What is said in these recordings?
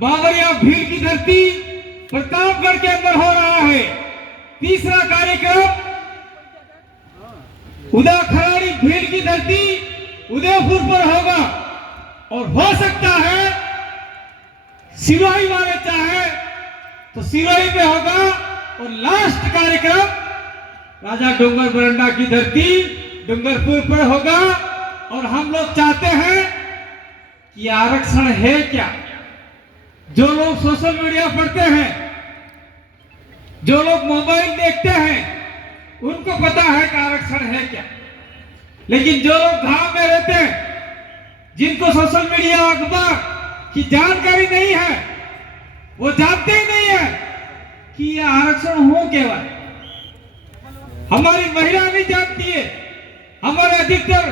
बावरिया भील की धरती प्रतापगढ़ के अंदर हो रहा है। तीसरा कार्यक्रम उदा खराड़ी भील की धरती उदयपुर पर होगा और हो सकता है सिरोही वाले चाहे तो सिरोही में होगा और लास्ट कार्यक्रम राजा डूंगर बरंडा की धरती डूंगरपुर पर होगा। और हम लोग चाहते हैं कि आरक्षण है क्या। जो लोग सोशल मीडिया पढ़ते हैं, जो लोग मोबाइल देखते हैं, उनको पता है कि आरक्षण है क्या। लेकिन जो लोग गांव में रहते हैं, जिनको सोशल मीडिया अखबार की जानकारी नहीं है, वो जानते ही नहीं है कि यह आरक्षण हो केवल। हमारी महिला नहीं जानती है, हमारे अधिकतर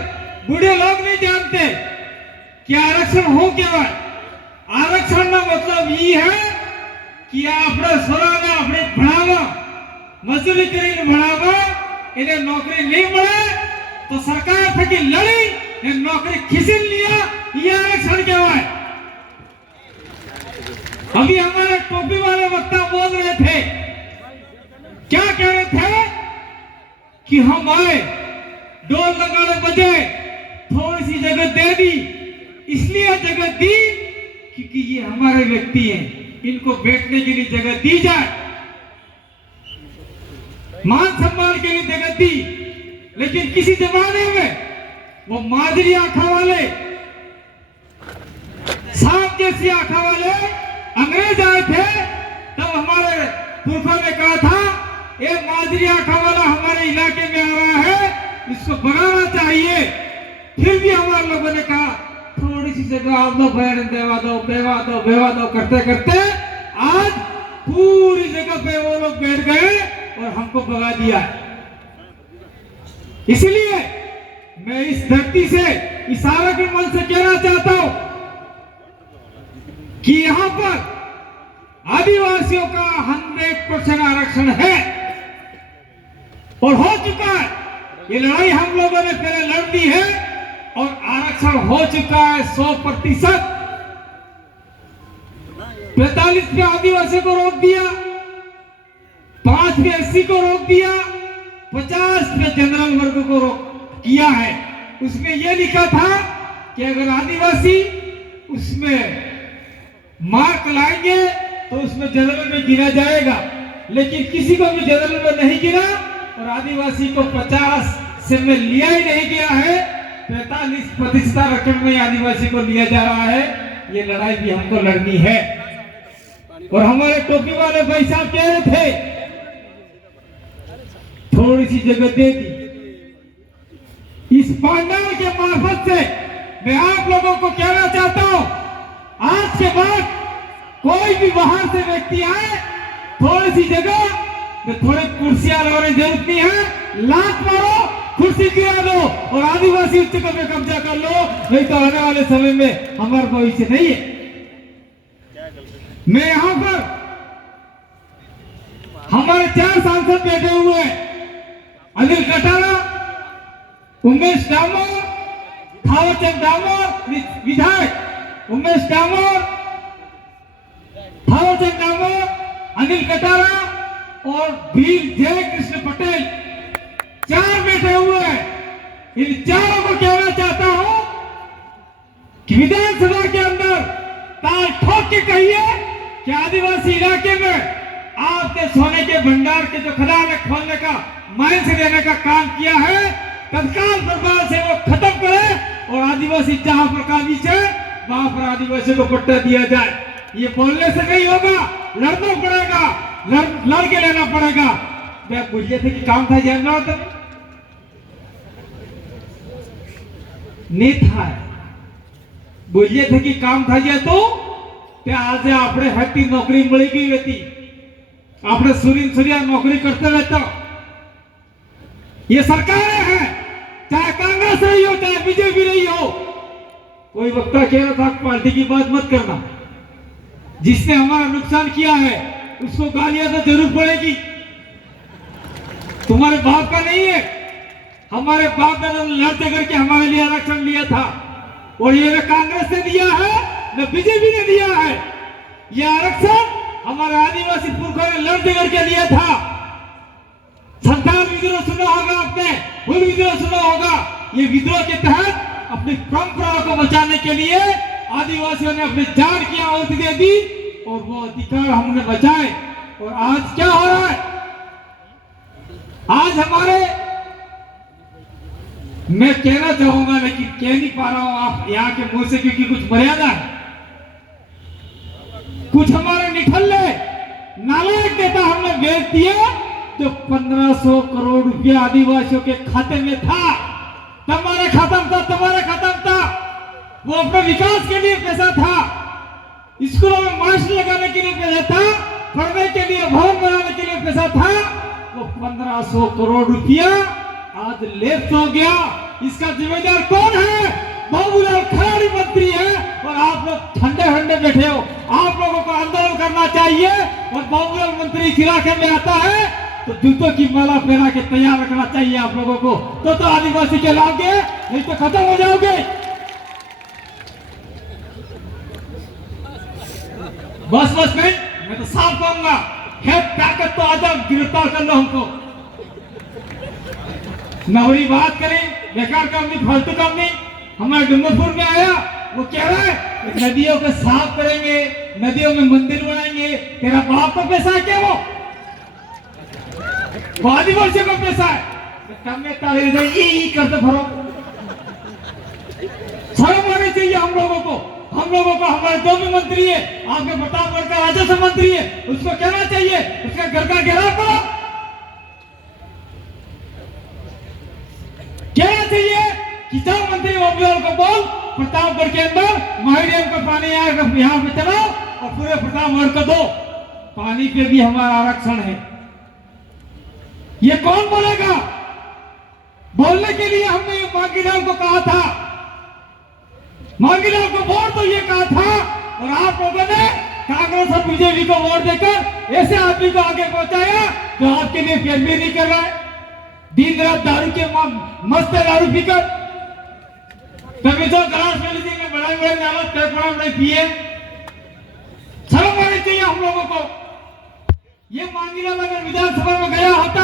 बूढ़े लोग नहीं जानते कि आरक्षण हो केवल। आरक्षण का मतलब ये है कि આપણે સોરાના આપણે ભણાવવા મજૂરી કરીને ભણાવવા એને નોકરી નહીં મળે તો સરકાર થકી લડી એ નોકરી ખીસીન लिया ये आरक्षण કહેવાય। अभी हमारे टोपी वाले वक्ता बोल रहे थे, क्या कह रहे थे कि हम आए ढोल नगाड़े बजे थोड़ी सी जगह दे दी, इसलिए जगह दी क्योंकि ये हमारे व्यक्ति हैं, इनको बैठने के लिए जगह दी जाए, मान सम्मान के लिए जगह दी। लेकिन किसी जमाने में वो मादरी आंखा वाले, सांप जैसी आंखा वाले अंग्रेज आए थे, तब हमारे पुरखों ने कहा था ये मादरी आंखा वाला हमारे इलाके में आ रहा है, इसको भगाना चाहिए। फिर भी हमारे लोगों ने कहा थोड़ी सी जगह आप लोग बेवा दो करते करते आज पूरी जगह पे वो लोग बैठ गए और हमको भगा दिया। इसलिए मैं इस धरती से, इस आरक्षण मंच से कहना चाहता हूं कि यहां पर आदिवासियों का 100% आरक्षण है और हो चुका है। ये लड़ाई हम लोगों ने पहले लड़ दी है और आरक्षण हो चुका है 100%। 45 पे आदिवासी को रोक दिया, 5 पे एससी को रोक दिया, 50 पे जनरल वर्ग को रोक किया है। उसमें यह लिखा था कि अगर आदिवासी उसमें मार्क लाएंगे तो उसमें जनरल में गिना जाएगा, लेकिन किसी को भी जनरल में नहीं गिना और आदिवासी को 50 से में लिया ही नहीं गया है। 45% आरक्षण में आदिवासी को लिया जा रहा है। ये लड़ाई भी हमको लड़नी है। और हमारे टोपी वाले भाई साहब कह रहे थे थोड़ी सी जगह दे दी। इस पांडाल के मार्फत से मैं आप लोगों को कहना चाहता हूं, आज के बाद कोई भी बाहर से व्यक्ति आए, थोड़ी सी जगह में थोड़ी कुर्सियां लगाने की जरूरत नहीं है, लात मारो, कुर्सी गिरा दो और आदिवासी उच्च पे कब्जा कर लो, नहीं तो आने वाले समय में हमारा भविष्य नहीं है। मैं यहां पर हमारे 4 सांसद बैठे हुए हैं, अनिल कटारा, उमेश डामोर, थावरचंद डामोर विधायक, उमेश डामोर, थावरचंद डामोर, अनिल कटारा और वीर जय कृष्ण पटेल, 4 बैठे हुए हैं। इन चारों को कहना चाहता हूं कि विधानसभा के अंदर ताल ठोक के कहिए कि आदिवासी इलाके में आपने सोने के भंडार के जो खदान खोलने का, माइंस देने का काम किया है, तत्काल प्रभाव से वो खत्म करे और आदिवासी जहां पर काबिज है वहां पर आदिवासी को पट्टा दिया जाए। ये बोलने से नहीं होगा, लड़ना पड़ेगा, लड़ के लेना पड़ेगा। मैं बोलिए थे कि काम था जानना तो नहीं था, बोलिए थे कि काम था जे तो आज આપણે હતી નોકરી મળી ગઈ હતી, આપણે સુરિયા नौकरी करते रहता। ये सरकारें हैं, चाहे कांग्रेस रही हो चाहे बीजेपी रही हो। कोई वक्ता कह रहा था पार्टी की बात मत करना, जिसने हमारा नुकसान किया है उसको गालियां तो जरूर पड़ेगी। तुम्हारे बाप का नहीं है, हमारे बाप दादा ने लड़ते करके हमारे लिए आरक्षण लिया था और ये न कांग्रेस ने दिया है न बीजेपी ने दिया है। ये आरक्षण हमारे आदिवासी पुरखों ने लड़ झगड़ के लिया था। संथाल विद्रोह सुना होगा आपने, हुल विद्रोह सुना होगा। ये विद्रोह के तहत अपनी परंपराओं को बचाने के लिए आदिवासियों ने अपनी जान की आहुति दे दी और वो अधिकार हमने बचाए। और आज क्या हो रहा है? आज हमारे, मैं कहना चाहूंगा लेकिन कह नहीं पा रहा हूं आप यहाँ के मुंह से, क्योंकि कुछ मर्यादा है। कुछ हमारे निठल्ले नालायक नेता हमने भेज दिया जो 1500 करोड़ रुपया आदिवासियों के खाते में था। तुम्हारा खत्म था, तुम्हारा खत्म था। वो अपने विकास के लिए पैसा था, स्कूलों में मास्टर लगाने के लिए पैसा था, पढ़ने के लिए भवन बनाने के लिए पैसा था। वो 1500 करोड़ रुपया आज लेफ्ट हो गया। इसका जिम्मेदार कौन है? बाबूलाल खराड़ी मंत्री है और आप लोग ठंडे ठंडे बैठे हो। आप लोगों को आंदोलन करना चाहिए और बाबूलाल मंत्री इस इलाके में आता है तो जूतों की माला पहना के तैयार रखना चाहिए आप लोगों को। तो आदिवासी कहलाओगे, नहीं तो खत्म हो जाओगे। बस बस नहीं, मैं तो साफ कहूंगा, है ताकत तो आ जाओ, गिरफ्तार कर लो हमको। नवरी बात करें, बेकार काम नहीं, फालतू काम नहीं। हमारे डूंगरपुर में आया, वो कह रहा है नदियों को साफ करेंगे, नदियों में मंदिर बनाएंगे। तेरा बाप का पैसा है क्या? वो आदिवासियों का पैसा है। करते भरो, शर्म आनी चाहिए हम लोगों को। हम लोगों को, हमारे जो भी मंत्री है, आपके प्रतापगढ़ का राजस्व मंत्री है, उसको कहना चाहिए उसका घर का घेराव करो। कहना चाहिए किसान मंत्री बाबूलाल को बोल, प्रतापगढ़ के अंदर माहिरियम का पानी यहाँ पे चलाओ और पूरे प्रतापगढ़ को दो। पानी पे भी हमारा आरक्षण है। ये कौन बोलेगा? बोलने के लिए हमने ये मांगीलाल को कहा था। मांगीलाल को वोट तो ये कहा था और आप लोगों ने कांग्रेस और बीजेपी को वोट देकर ऐसे आदमी को आगे पहुंचाया जो आपके लिए प्यार भी नहीं कर रहा है। दिन रात दारू के मस्त दारू पीकर, कभी तो ग्लास में लीजिए बड़े बड़े नालत पे बड़ा बड़े पिए। शर्म आनी चाहिए हम लोगों को। ये मांगीलाल अगर विधानसभा में गया होता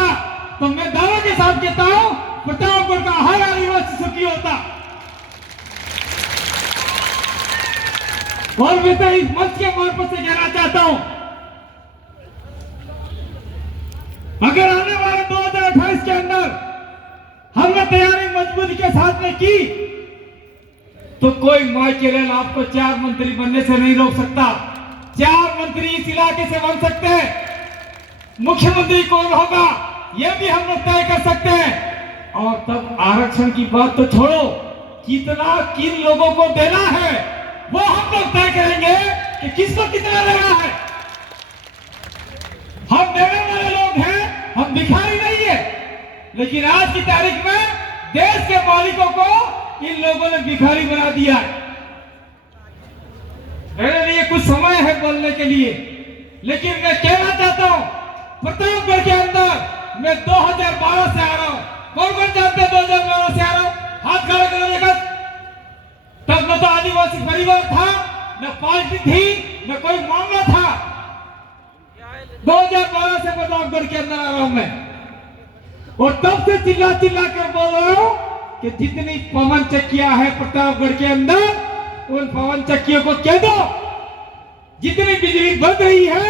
तो मैं दावा के साथ कहता हूं प्रतापगढ़ का हर आदिवासी सुखी होता। और मैं तो इस मंच के मार्फत से कहना चाहता हूं, अगर आने वाले 2028 के अंदर हमने तैयारी मजबूती के साथ में की तो कोई माइकेल आपको 4 मंत्री बनने से नहीं रोक सकता। 4 मंत्री इस इलाके से बन सकते हैं। मुख्यमंत्री कौन होगा यह भी हम लोग तय कर सकते हैं। और तब आरक्षण की बात तो छोड़ो, कितना किन लोगों को देना है वो हम लोग तय करेंगे कि किसको कितना देना है। हम देने वाले लोग हैं, हम भिखारी नहीं है। लेकिन आज की तारीख में देश के मालिकों को इन लोगों ने भिखारी बना दिया है। मेरे लिए कुछ समय है बोलने के लिए, लेकिन मैं कहना चाहता हूं प्रतापगढ़ के अंदर मैं 2012 से आ रहा हूं। कौन कौन जानते हैं 2012 से आ रहा हूं? हाथ खड़ा करो देखो। तब न तो आदिवासी परिवार था, न पार्टी थी, न कोई मामला था। 2012 से प्रतापगढ़ के अंदर आ रहा हूं मैं, और तब से चिल्ला चिल्ला कर बोल रहा हूं कि जितनी पवन चक्कियां है प्रतापगढ़ के अंदर, उन पवन चक्कियों को कह दो जितनी बिजली बन रही है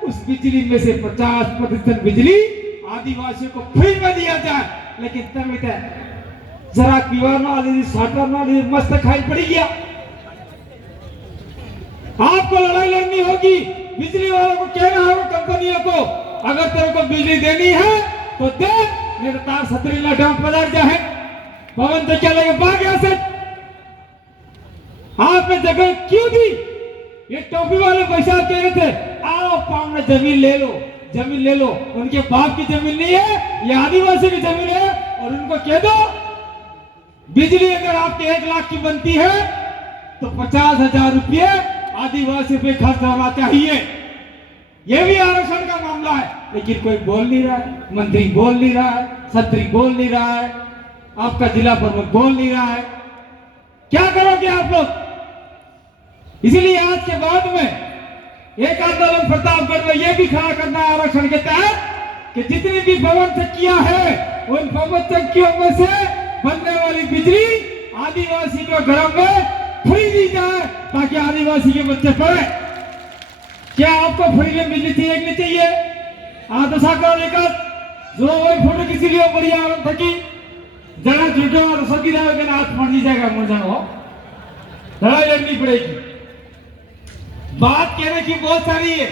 उस बिजली में से 50% बिजली आदिवासियों को फ्री में दिया जाए। लेकिन तब जरा पीवाना साटवाना मस्त खाई पड़ी गया। आपको लड़ाई लड़नी होगी, बिजली वालों को कहना होगा कंपनियों को, अगर तेरे को बिजली देनी है तो दे, मेरे तार सतरीला डैम पधार जाए। पवन तो क्या लगे भाग यहां से। आपने जगह क्यों दी? ये टोपी वाले पैसा कह रहे थे आओ पाम में जमीन ले लो, जमीन ले लो। उनके बाप की जमीन नहीं है, ये आदिवासी की जमीन है। और उनको कह दो बिजली अगर आपके 1 लाख की बनती है तो 50,000 रुपये आदिवासी पे खर्च होना चाहिए। यह भी आरक्षण का मामला है। लेकिन कोई बोल नहीं रहा है, मंत्री बोल नहीं रहा है, मंत्री बोल नहीं रहा है, आपका जिला प्रमुख बोल नहीं रहा है। क्या करोगे आप लोग? इसलिए आज के बाद में एक आंदोलन प्रतापगढ़ में यह भी खड़ा करना है आरक्षण के तहत कि जितनी भी भवन चक्कियां हैं उन भवन चक्कियों में से बनने वाली बिजली आदिवासी के घरों में फ्री दी जाए ताकि आदिवासी के बच्चे पढ़े। क्या आपको फ्री में बिजली चाहिए कि नहीं चाहिए? आदशा का लेकर जो वही फोटो किसी लिए बढ़िया आराम था कि जरा झूठे और सभी के हाथ मर दी जाएगा, मर जाओ, लड़ाई लड़नी पड़ेगी। बात कहने की बहुत सारी है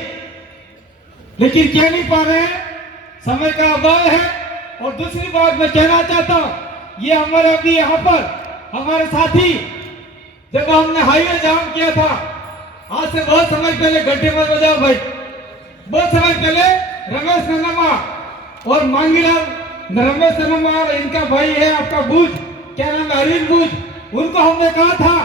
लेकिन कह नहीं पा रहे हैं, समय का अभाव है। और दूसरी बात मैं कहना चाहता हूं, ये हमारे अभी यहाँ पर हमारे साथी जब हमने हाईवे जाम किया था आज से बहुत समय पहले, घंटे मत बजाओ भाई, बहुत समय पहले रमेश नन्नमा और मांगीलाल रमेश नन्नमा इनका भाई है आपका बूझ, क्या नाम है, अरविंद बूझ, उनको हमने कहा था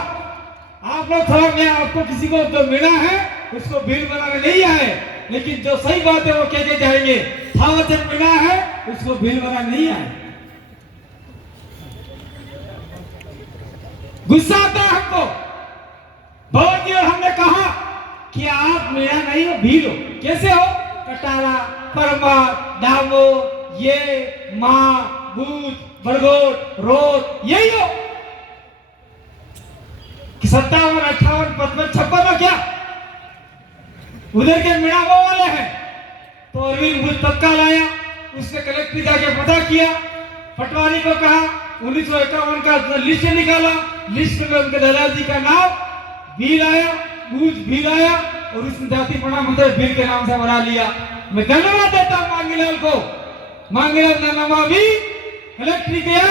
आप लोग थोड़ा मैं आपको किसी को जो मिला है उसको बिल बनाने नहीं आए, लेकिन जो सही बात है वो कह के जाएंगे। थावरचंद मिला है उसको बिल बनाने नहीं आए। गुस्सा आता है हमको बहुत ही, और हमने कहा कि आप मेरा नहीं हो, भीड़ हो। कैसे हो? कटारा, परमा, डामो, ये माँ, बूझ, बरगोट, रोड, यही हो कि 57, 58, 55, 56 हो क्या? उधर के मिड़ावा वाले हैं। तो अरविंद बूझ तत्काल आया, उसने कलेक्टर जाके पता किया, पटवारी को कहा, 1951 का लिस्ट निकाला, लिस्ट में उनके दादाजी का नाम बिल आया, बूझ बिल आया और उसने जाति प्रमाण पत्र बिल के नाम से बना लिया। मैं धन्यवाद देता हूं मांगीलाल को। मांगीलाल नन्नमा भी कलेक्टर गया,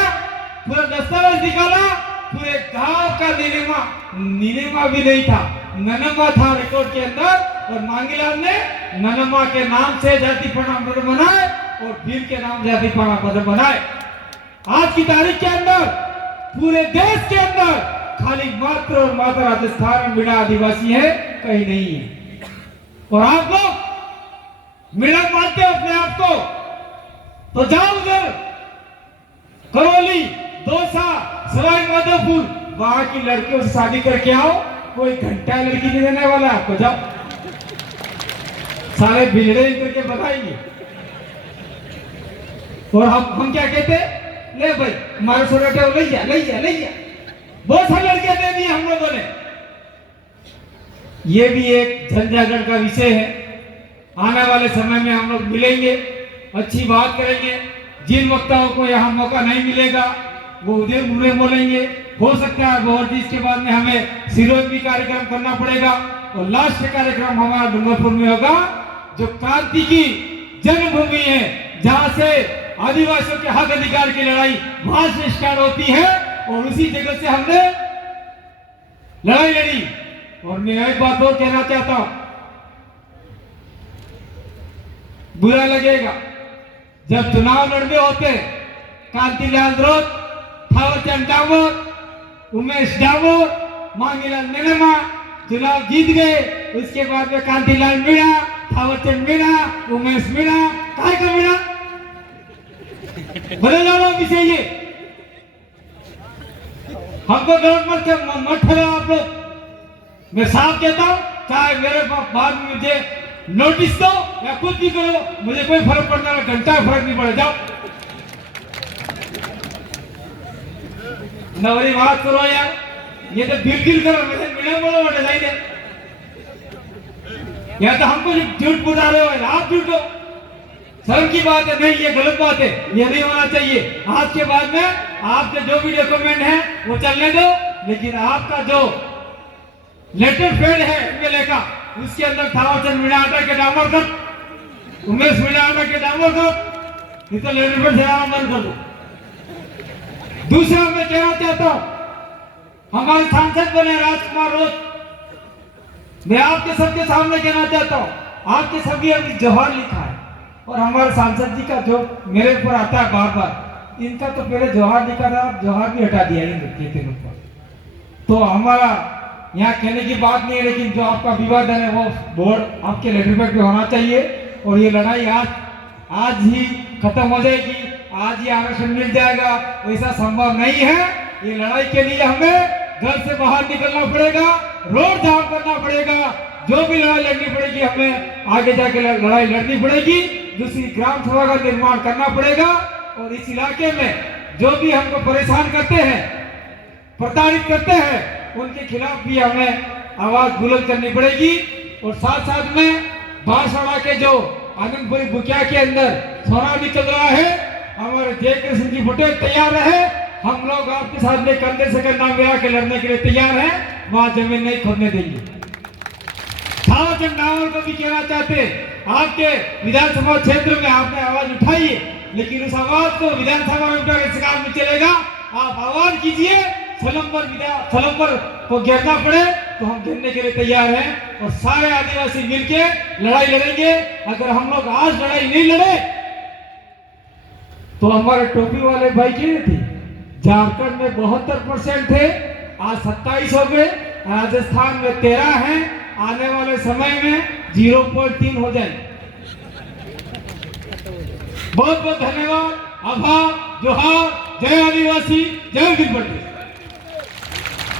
पूरा दस्तावेज निकाला, पूरे गांव का निनेमा भी नहीं था, नन्नमा था रिकॉर्ड के अंदर, और मांगीलाल ने नन्नमा के नाम से जाति प्रमाण पत्र बनाए और बिल के नाम जाति प्रमाण पत्र बनाए। आज की तारीख के अंदर पूरे देश के अंदर खाली मात्र और मात्र राजस्थान में मीणा आदिवासी है, कहीं नहीं है। और आप लोग मीणा मानते हो अपने आप को तो जाओ उधर करौली, दौसा, सवाई माधोपुर, वहां की लड़कियों से शादी करके आओ, कोई घंटा लड़की नहीं देने वाला आपको। जाओ सारे बिगड़े करके बताएंगे। और हम क्या कहते, ले भाई हमारे छोटे ले जा ले जा ले जा, बहुत सारी लड़कियां दे दी हम लोगों ने। ये भी एक जनजागरण का विषय है। आने वाले समय में हम लोग मिलेंगे, अच्छी बात करेंगे। जिन वक्ताओं को यहाँ मौका नहीं मिलेगा वो उधर बुरे बोलेंगे। हो सकता है बहुत इसके बाद में हमें सिरोज भी कार्यक्रम करना पड़ेगा। और लास्ट कार्यक्रम हमारा डूंगरपुर में होगा, जो क्रांति की जन्मभूमि है, जहां से आदिवासियों के हक अधिकार की लड़ाई वहां से स्टार्ट होती है और उसी जगह से हमने लड़ाई लड़ी। और मैं एक बात और कहना चाहता हूं, बुरा लगेगा जब चुनाव लड़ने होते कांतिलाल द्रोत, थावरचंद डामोर, उमेश डामोर, मांगीलाल नन्नमा चुनाव जीत गए, उसके बाद में कांतिलाल मीणा, थावरचंद मीणा, उमेश मीणा, काय का मीणा बदल जाना भी चाहिए। हमको गलत मत ठहराओ आप लोग। मैं साफ कहता हूं, चाहे मेरे बाद में मुझे नोटिस दो या कुछ भी करो, मुझे कोई फर्क पड़ता है, घंटा फर्क नहीं पड़े। जाओ नवरी बात करो यार, ये तो बिल्कुल करो, मुझे मीडिया बोलो बटे जाइए। या तो हमको झूठ बुला रहे हो, आप झूठ हो, शर्म की बात है। नहीं, ये गलत बात है, ये नहीं होना चाहिए। आज के बाद में आपके जो भी डॉक्यूमेंट है वो चलने दो, लेकिन आपका जो लेटर पेड है एमएलए का, उसके अंदर थावरचंद मीणा हटा के डामर कर, उमेश मीणा हटा के डामर कर, नहीं तो लेटर पेड से बंद कर दो। दूसरा मैं कहना चाहता हूं, हमारे सांसद बने राजकुमार रोज, मैं आपके सबके सामने कहना चाहता हूं, आपके सभी अभी जवाहर लिखा है और हमारे सांसद जी का जो मेरे ऊपर आता है बार बार, इनका तो पहले जवाहर लिखा था, जवाहर भी हटा दिया इन ऊपर। तो हमारा यहाँ कहने की बात नहीं है, लेकिन जो आपका विवादन है वो बोर्ड आपके लेटर पैड पे होना चाहिए। और ये लड़ाई आज ही खत्म हो जाएगी, आज ही आरक्षण मिल जाएगा, ऐसा संभव नहीं है। ये लड़ाई के लिए हमें घर से बाहर निकलना पड़ेगा, रोड जाम करना पड़ेगा, जो भी लड़ाई लड़नी पड़ेगी हमें आगे जाके लड़ाई लड़नी पड़ेगी। दूसरी ग्राम सभा का निर्माण करना पड़ेगा और इस इलाके में जो भी हमको परेशान करते हैं, प्रताड़ित करते हैं, उनके खिलाफ भी हमें आवाज बुलंद करनी पड़ेगी। और साथ साथ में बांसवाड़ा के जो आनंदपुरी बुकिया के अंदर सोनाली चल रहा है, हमारे जय कृष्ण जी पटेल तैयार रहे, हम लोग आपके साथ में कंधे से कंधा मिला के लड़ने के लिए तैयार हैं, वहां जमीन नहीं खोदने देंगे। थावर चंद नावल को भी कहना चाहते, आपके विधानसभा क्षेत्र में आपने आवाज उठाई है, लेकिन उस आवाज को विधानसभा में उठाने से काम नहीं चलेगा। आप आवाज कीजिए, सलम्बर को घेरना पड़े तो हम घेरने के लिए तैयार हैं और सारे आदिवासी मिलके लड़ाई लड़ेंगे। अगर हम लोग आज लड़ाई नहीं लड़े तो हमारे टोपी वाले भाई की थी, झारखंड में 72% थे, आज 27 हो गए, राजस्थान में 13 हैं, आने वाले समय में 0.3 हो जाए। बहुत बहुत धन्यवाद, आभार, जोहार, जय आदिवासी, जय दिल प्रदेश।